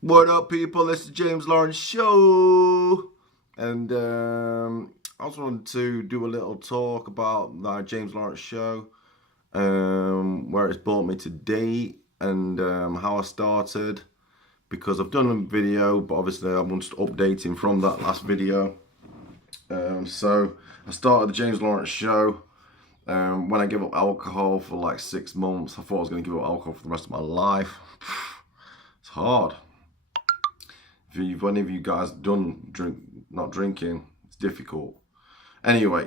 What up, people? This is James Lawrence Show, and I just wanted to do a little talk about the James Lawrence Show, where it's brought me to date, and how I started. Because I've done a video, but obviously I'm just updating from that last video. So I started the James Lawrence Show. When I gave up alcohol for like 6 months, I thought I was going to give up alcohol for the rest of my life. It's hard. If any of you guys done not drinking, it's difficult. Anyway,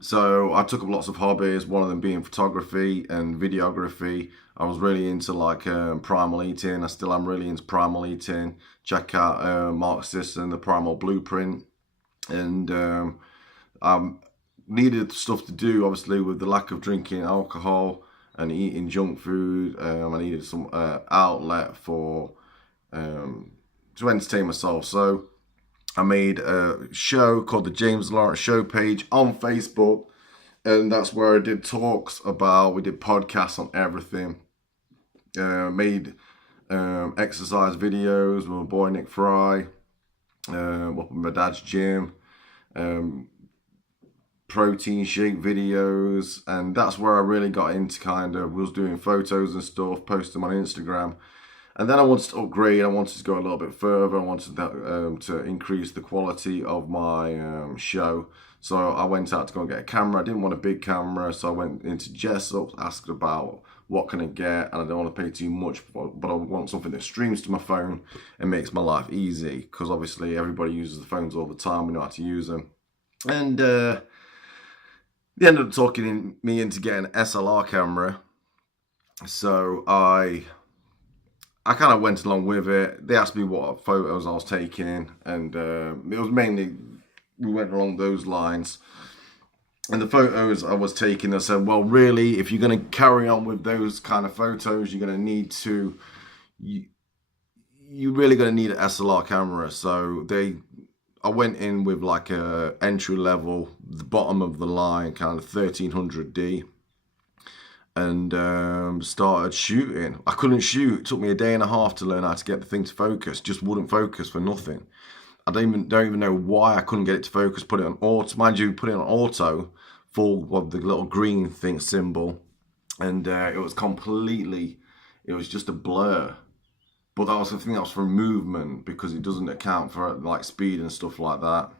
so I took up lots of hobbies, one of them being photography and videography. I was really into like primal eating. I still am really into primal eating. Check out Mark Sisson, The Primal Blueprint. And I needed stuff to do, obviously, with the lack of drinking alcohol and eating junk food. I needed some outlet for to entertain myself. So I made a show called the James Lawrence Show page on Facebook, and that's where I did talks about, we did podcasts on everything. Made exercise videos with my boy Nick Fry, up in my dad's gym, protein shake videos, and that's where I really got into was doing photos and stuff, posting them on Instagram. And then I wanted to upgrade. I wanted to go a little bit further. I wanted that, to increase the quality of my show. So I went out to go and get a camera. I didn't want a big camera, so I went into Jessup, asked about what can I get, and I don't want to pay too much, but I want something that streams to my phone and makes my life easy, because obviously everybody uses the phones all the time. We know how to use them. And they ended up talking me into getting an SLR camera. So I kind of went along with it. They asked me what photos I was taking, and it was mainly, we went along those lines. And the photos I was taking, I said, well, really, if you're going to carry on with those kind of photos, you're going to need to, you're really going to need an SLR camera. So I went in with like a entry level, the bottom of the line, kind of 1300D. And started shooting. I couldn't shoot. It took me a day and a half to learn how to get the thing to focus. Just wouldn't focus for nothing. I don't even know why I couldn't get it to focus. Put it on auto, mind you, put it on auto, full of the little green thing symbol, and it was just a blur. But that was the thing, that was for movement, because it doesn't account for like speed and stuff like that.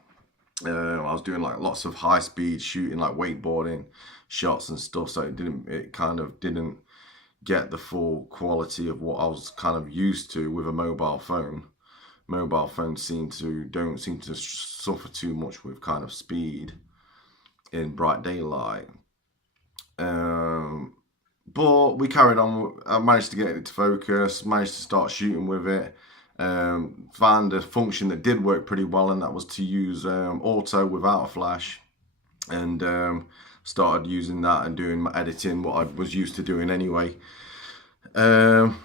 I was doing like lots of high speed shooting, like wakeboarding shots and stuff, so it kind of didn't get the full quality of what I was kind of used to with a mobile phone. Mobile phones don't seem to suffer too much with kind of speed in bright daylight. But we carried on. I managed to get it to focus, managed to start shooting with it. Found a function that did work pretty well, and that was to use auto without a flash, and started using that and doing my editing, what I was used to doing anyway. And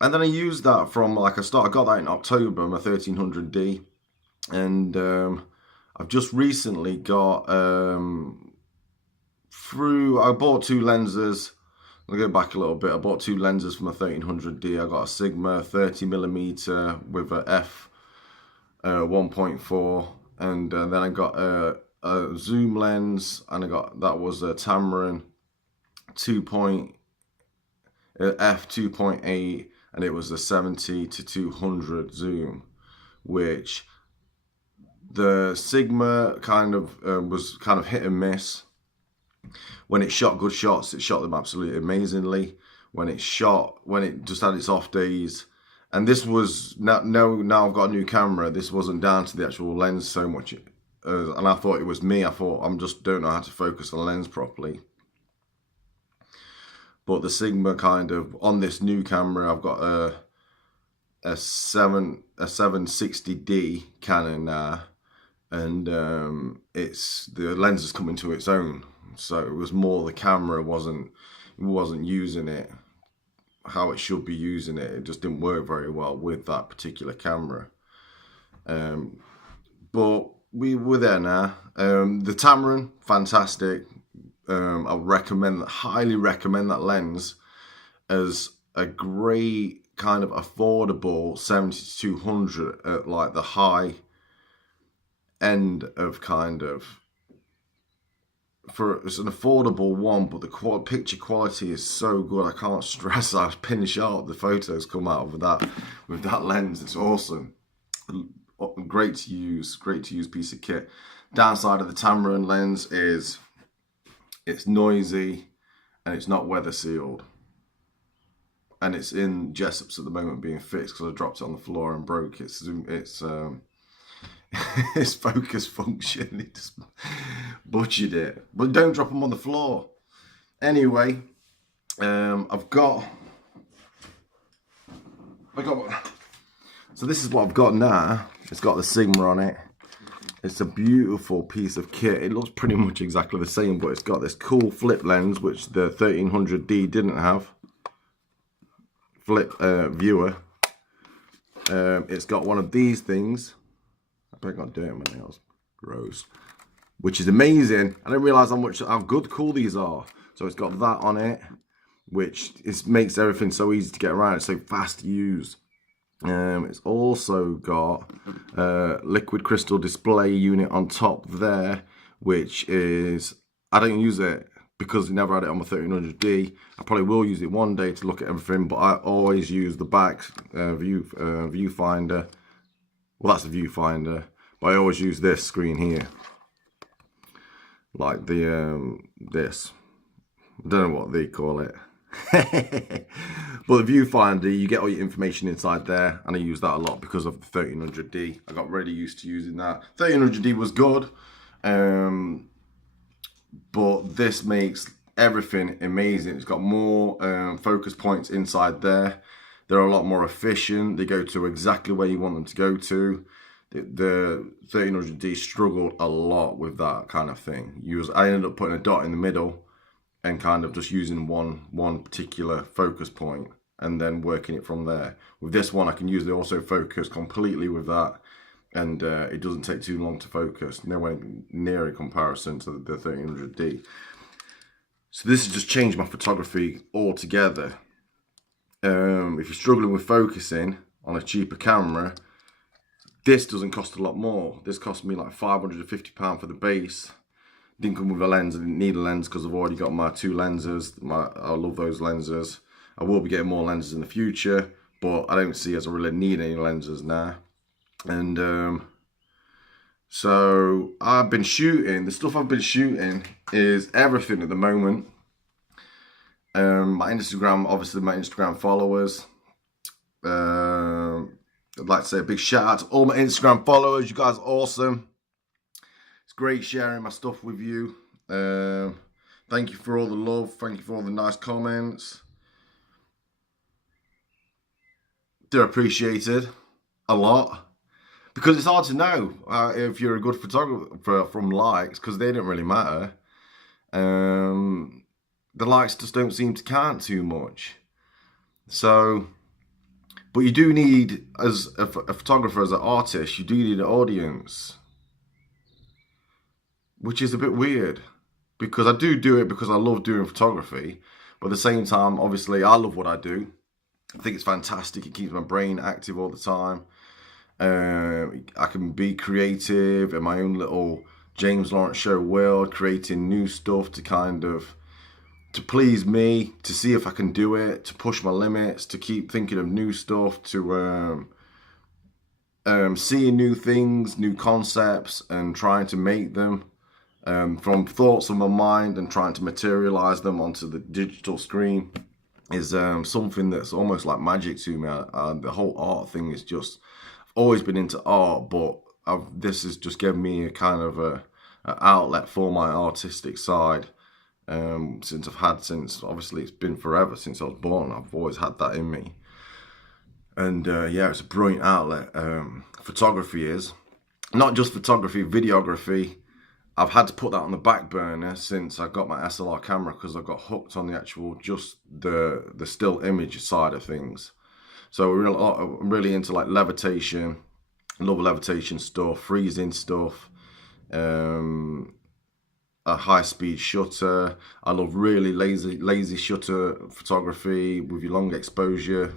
then I used that from I got that in October, my 1300D, and I've just recently got I bought two lenses. I'll go back a little bit. I bought two lenses for my 1300D. I got a Sigma 30mm with a f 1.4, and then I got a zoom lens, and that was a Tamron f 2.8, and it was a 70 to 200 zoom, which the Sigma was kind of hit and miss. When it shot good shots, it shot them absolutely amazingly. When it just had its off days, and this was now I've got a new camera. This wasn't down to the actual lens so much, and I thought it was me. I thought I just don't know how to focus the lens properly. But the Sigma on this new camera, I've got a 760D Canon now, and the lens is coming to its own. So it was more the camera wasn't using it how it should be using it. It just didn't work very well with that particular camera. But we were there now. The Tamron, fantastic. I highly recommend that lens as a great kind of affordable 70-200 at like the high end of kind of, for it's an affordable one, but the picture quality is so good. I can't stress how pin sharp the photos come out with that lens. It's awesome. Great to use piece of kit. Downside of the Tamron lens is it's noisy and it's not weather sealed, and it's in Jessops at the moment being fixed because I dropped it on the floor and broke it. It's its focus function, it just butchered it. But don't drop them on the floor. Anyway, I've got so this is what I've got now. It's got the Sigma on it. It's a beautiful piece of kit. It looks pretty much exactly the same, but it's got this cool flip lens, which the 1300D didn't have. Flip viewer. It's got one of these things. I bet I got dirt on my nails. Gross. Which is amazing. I didn't realise how cool these are. So it's got that on it, which makes everything so easy to get around. It's so fast to use. It's also got a liquid crystal display unit on top there, which is, I don't use it because I never had it on my 1300D. I probably will use it one day to look at everything, but I always use the back viewfinder. Well, that's the viewfinder, but I always use this screen here, like the this. I don't know what they call it. But the viewfinder, you get all your information inside there, and I use that a lot because of the 1300D. I got really used to using that. 1300D was good, but this makes everything amazing. It's got more focus points inside there. They're a lot more efficient. They go to exactly where you want them to go to. The 1300D struggled a lot with that kind of thing. I ended up putting a dot in the middle and kind of just using one particular focus point and then working it from there. With this one, I can use the autofocus completely with that, and it doesn't take too long to focus, nowhere near a comparison to the 1300D. So this has just changed my photography altogether. If you're struggling with focusing on a cheaper camera, this doesn't cost a lot more. This cost me like £550 for the base. Didn't come with a lens. I didn't need a lens because I've already got my two lenses. I love those lenses. I will be getting more lenses in the future, but I don't see as I really need any lenses now. And so I've been shooting. The stuff I've been shooting is everything at the moment. My Instagram, obviously my Instagram followers. I'd like to say a big shout out to all my Instagram followers. You guys are awesome. It's great sharing my stuff with you. Thank you for all the love. Thank you for all the nice comments. They're appreciated a lot, because it's hard to know if you're a good photographer from likes, because they don't really matter. The likes just don't seem to count too much. So, but you do need, as a photographer, as an artist, you do need an audience, which is a bit weird, because I do it because I love doing photography, but at the same time, obviously, I love what I do. I think it's fantastic. It keeps my brain active all the time. I can be creative in my own little James Lawrence Show world, creating new stuff to please me, to see if I can do it, to push my limits, to keep thinking of new stuff, to seeing new things, new concepts, and trying to make them from thoughts of my mind and trying to materialize them onto the digital screen is something that's almost like magic to me. The whole art thing is just, I've always been into art, but this has just given me a kind of an outlet for my artistic side. Since obviously it's been forever since I was born. I've always had that in me. And yeah, it's a brilliant outlet. Photography is. Not just photography, videography. I've had to put that on the back burner since I got my SLR camera, because I got hooked on the actual, just the still image side of things. So I'm really into like levitation, love levitation stuff, freezing stuff. I a high-speed shutter. I love really lazy shutter photography with your long exposure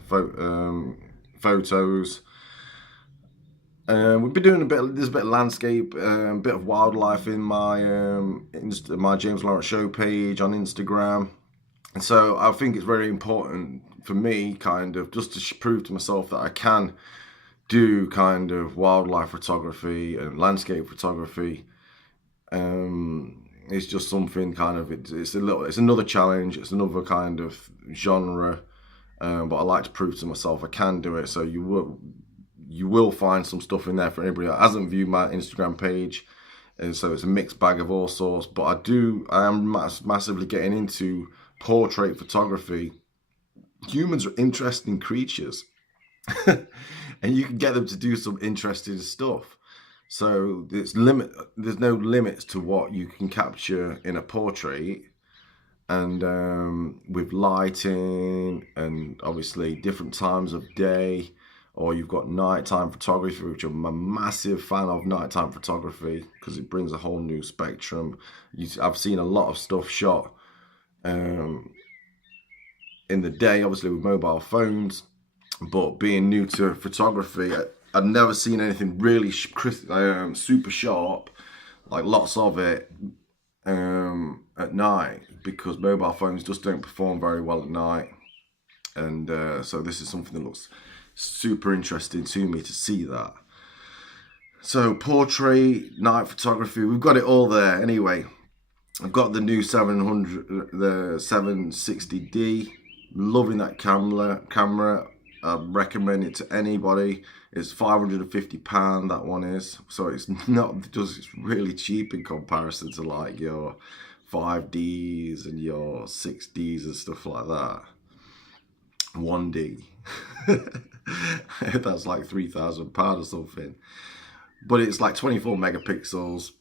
photos. We've been doing there's a bit of landscape, a bit of wildlife in my my James Lawrence Show page on Instagram. And so I think it's very important for me, kind of, just to prove to myself that I can do kind of wildlife photography and landscape photography. It's just something kind of, it's another challenge. It's another kind of genre, but I like to prove to myself I can do it. So you will find some stuff in there for anybody that hasn't viewed my Instagram page. And so it's a mixed bag of all sorts. But I am massively getting into portrait photography. Humans are interesting creatures, and you can get them to do some interesting stuff. So there's no limits to what you can capture in a portrait, and with lighting and obviously different times of day, or you've got nighttime photography, which I'm a massive fan of nighttime photography because it brings a whole new spectrum. I've seen a lot of stuff shot in the day, obviously with mobile phones, but being new to photography, I'd never seen anything really super sharp, like lots of it at night, because mobile phones just don't perform very well at night. And so this is something that looks super interesting to me to see that. So portrait, night photography, we've got it all there. Anyway, I've got the new 760D. Loving that camera. I recommend it to anybody. It's £550, that one is. So it's really cheap in comparison to like your 5Ds and your 6Ds and stuff like that. 1D. That's like £3,000 or something. But it's like 24 megapixels.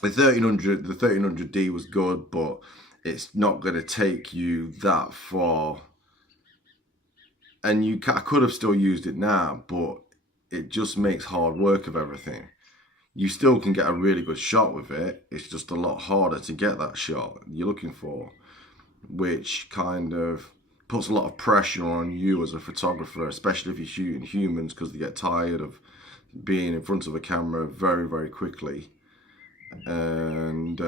The 1300D was good, but it's not going to take you that far. And I could have still used it now, but it just makes hard work of everything. You still can get a really good shot with it. It's just a lot harder to get that shot you're looking for, which kind of puts a lot of pressure on you as a photographer, especially if you're shooting humans, because they get tired of being in front of a camera very, very quickly. And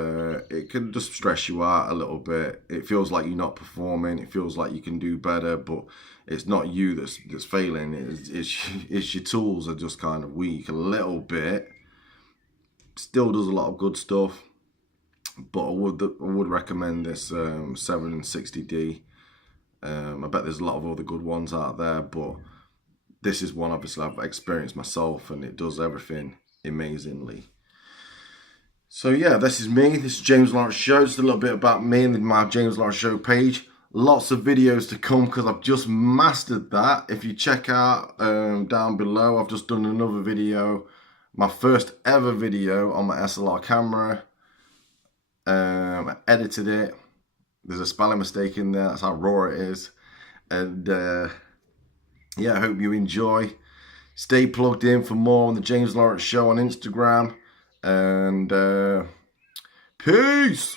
it can just stress you out a little bit. It feels like you're not performing. It feels like you can do better, but it's not you that's failing. It's your tools are just kind of weak a little bit. Still does a lot of good stuff, but I would recommend this 760D. I bet there's a lot of other good ones out there, but this is one obviously I've experienced myself, and it does everything amazingly. So yeah, this is me. This is James Lawrence Show. Just a little bit about me and my James Lawrence Show page. Lots of videos to come because I've just mastered that. If you check out down below, I've just done another video, my first ever video on my SLR camera. I edited it. There's a spelling mistake in there. That's how raw it is. And yeah, I hope you enjoy. Stay plugged in for more on the James Lawrence Show on Instagram. And peace.